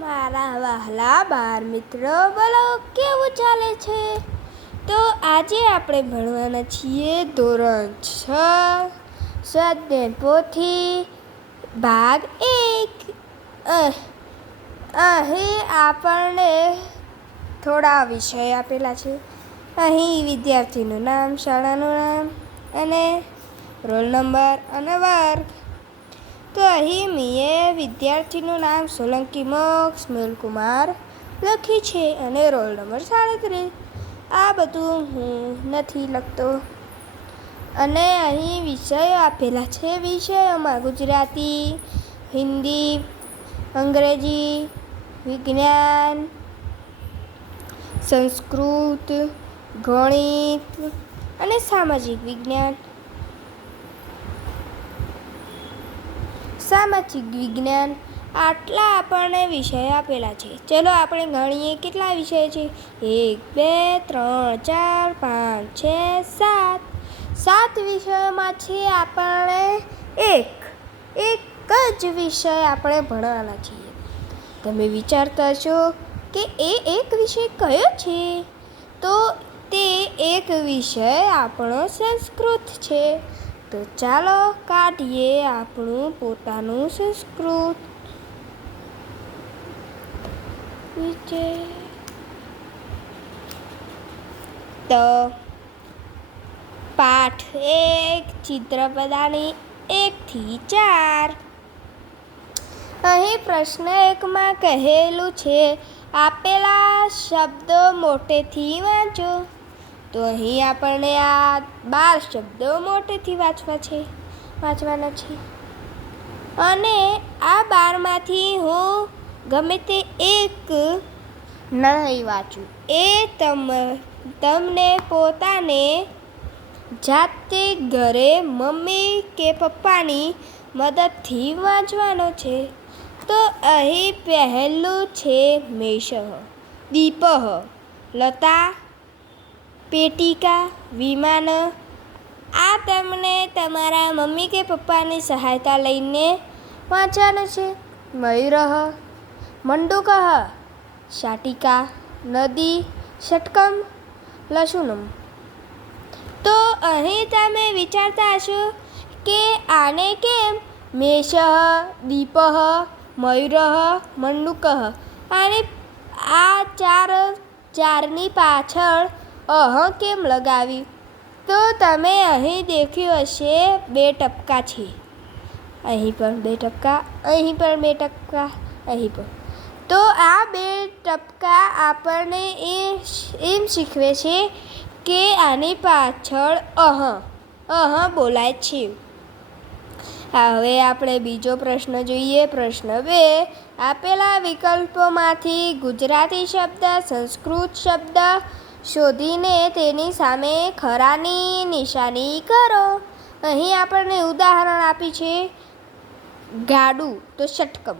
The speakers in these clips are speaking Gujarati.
મારા વહાલા બાળ મિત્રો, બોલો કેવું ચાલે છે? તો આજે આપણે ભણવાના છીએ ધોરણ 6 સ્વાધ્યાય પોથી ભાગ 1। અહીં આપણને થોડા વિષય આપેલા છે। અહીં વિદ્યાર્થીનું નામ, શાળાનું નામ અને રોલ નંબર અને વર્ગ। તો અહીં મેં વિદ્યાર્થીનું નામ સોલંકી મોક્ષ મેલકુમાર લખી છે અને રોલ નંબર 37। આ બધું હું નથી લખતો। અને અહીં વિષયો આપેલા છે। વિષયોમાં ગુજરાતી, હિન્દી, અંગ્રેજી, વિજ્ઞાન, સંસ્કૃત, ગણિત અને સામાજિક વિજ્ઞાન। આટલા આપણને વિષય આપેલા છે। ચલો આપણે ગણીએ કેટલા વિષય છે। 1 2 3 4 5 6 7 વિષયોમાં છે આપણે એક જ વિષય આપણે ભણવાના છીએ। તમે વિચારતા છો કે એ એક વિષય કયો છે? તો તે એક વિષય આપણો સંસ્કૃત છે। તો ચાલો કાઢીએ આપણું પોતાનું સંસ્કૃત વિષય। તો પાઠ 1 ચિત્રપદાની 1 થી 4। અહીં પ્રશ્ન 1માં કહેલું છે આપેલા શબ્દો મોટેથી વાંચો। તો અહીં આપણને આ 12 શબ્દો મોટેથી વાંચવાના છે અને આ 12માંથી હું ગમે તે એક નહીં વાંચું। એ તમને પોતાને જાતે ઘરે મમ્મી કે પપ્પાની મદદથી વાંચવાનો છે। તો અહીં પહેલું છે મેષ, દીપઃ, લતા, પેટિકા, વિમાન। આ તમને તમારા મમ્મી કે પપ્પાની સહાયતા લઈને વાંચવાનું છે। મયુરઃ, મંડૂકઃ, શાટિકા, નદી, ષટ્કમ, લશુનમ। તો અહીં તમે વિચારતા હશો કે આને કેમ મેષ, દીપઃ, મયુરઃ, મંડૂકઃ અને આ ચારની પાછળ કેમ લગાવી? તો તમે અહીં દેખ્યું હશે 2 ટપકા છે। અહીં પણ 2 ટપકા, અહીં પણ 2 ટપકા, અહીં પણ। તો આ 2 ટપકા આપણને એમ શીખવે છે કે આની પાછળ બોલાય છે। હવે આપણે બીજો પ્રશ્ન જોઈએ। પ્રશ્ન 2 આપેલા વિકલ્પોમાંથી ગુજરાતી શબ્દ, સંસ્કૃત શબ્દ શોધીને તેની સામે ખરાની નિશાની કરો। અહીં આપણને ઉદાહરણ આપી છે ગાડું તો ષટ્કમ,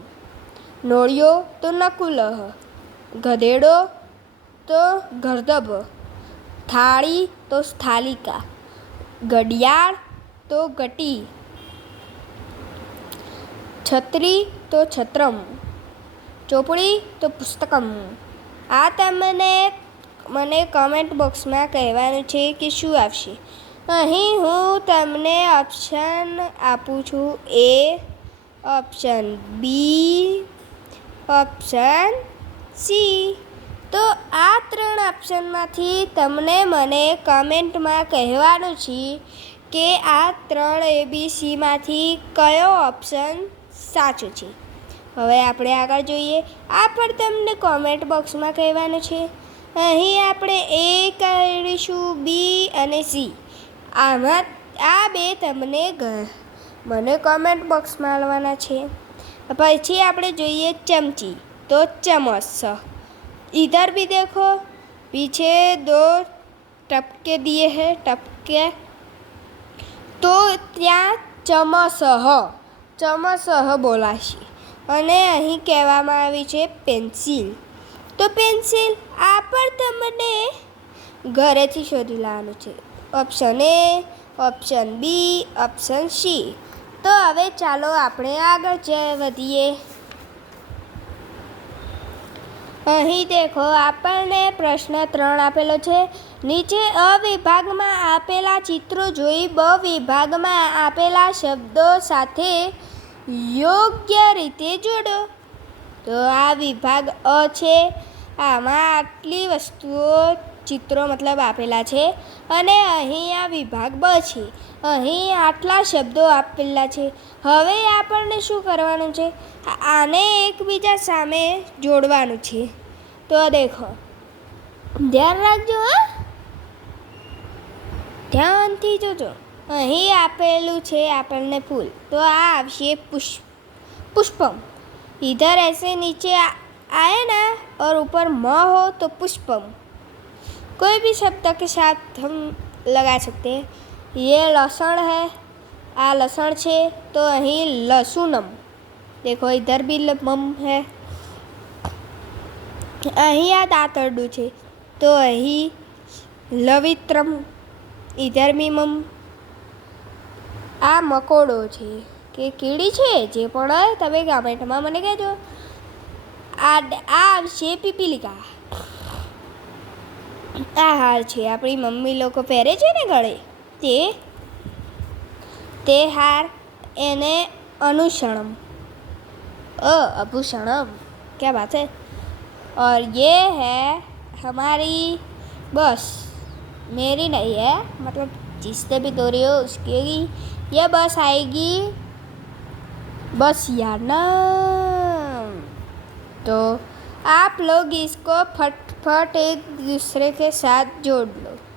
નોળિયો તો નકુલઃ, ગધેડો તો ગર્દભ, થાળી તો સ્થાલિકા, ઘડિયાળ તો ઘટી, છત્રી તો છત્રમ, ચોપડી તો પુસ્તકમ। આ મને કમેન્ટ બોક્સમાં કહેવાનું છે કે શું આવશે। અહીં હું તમને ઓપ્શન આપું છું: A, option B, option C। તો આ 3 ઓપ્શનમાંથી તમને મને કમેન્ટમાં કહેવાનું છે કે આ 3 ABCમાંથી કયો ઓપ્શન સાચો છે। હવે આપણે આગળ જોઈએ। આ પણ તમને કોમેન્ટ બોક્સમાં કહેવાનું છે। અહીં આપણે A કરીશું, B અને C। આમાં આ 2 તમને મને કોમેન્ટ બોક્સમાં આવવાના છે। પછી આપણે જોઈએ ચમચી તો ચમચ। इधर भी देखो, पीछे 2 टपके दिए हैं, टपके। તો ત્યાં ચમસઃ બોલાશે। અને અહીં કહેવામાં આવી છે પેન્સિલ। તો પેન્સિલ આ પણ તમને ઘરેથી શોધી લાવવાનું છે। Option A, option B, option C। તો હવે ચાલો આપણે આગળ વધીએ। અહીં દેખો આપણને પ્રશ્ન 3 આપેલો છે. નીચે અ વિભાગમાં આપેલા ચિત્રો જોઈ બ વિભાગમાં આપેલા શબ્દો સાથે યોગ્ય રીતે જોડો. તો આ વિભાગ અ છે. આમાં આટલી વસ્તુઓ ચિત્રો મતલબ આપેલા છે અને અહીં આ વિભાગ બ છે. અહીં આટલા શબ્દો આપેલા છે. હવે આપણને શું કરવાનું છે? આને એકબીજા સામે જોડવાનું છે. તો દેખો, ધ્યાન રાખજો, હા, ધ્યાનથી જોજો. અહીં આપેલું છે આપણને ફૂલ, તો આ આવશે पुष्पम. इधर ऐसे नीचे आए ना और ऊपर म हो तो पुष्पम. कोई भी शब्द के साथ हम लगा सकते हैं. ये लहसुन है, आ लहसुन छे तो અહીં लहसुनम. देखो इधर भी मम है. અહીં આ દાંતરડું છે તો અહીં લવિત્રમ. ઇધર બી મમ. આ મકોડો છે કે કીડી છે, જે પણ હોય તમે કમેન્ટમાં મને કહેજો. આ આવશે પીપીલિકા. આ હાર છે આપણી મમ્મી લોકો પહેરે છે ને ગળે, તે हार એને अनुषणम. आभूषणम. क्या बात है. और ये है हमारी बस. मेरी नहीं है, मतलब जिससे भी दो रही हो उसकी. ये बस आएगी बस याना. तो आप लोग इसको फटफट एक दूसरे के साथ जोड़ लो.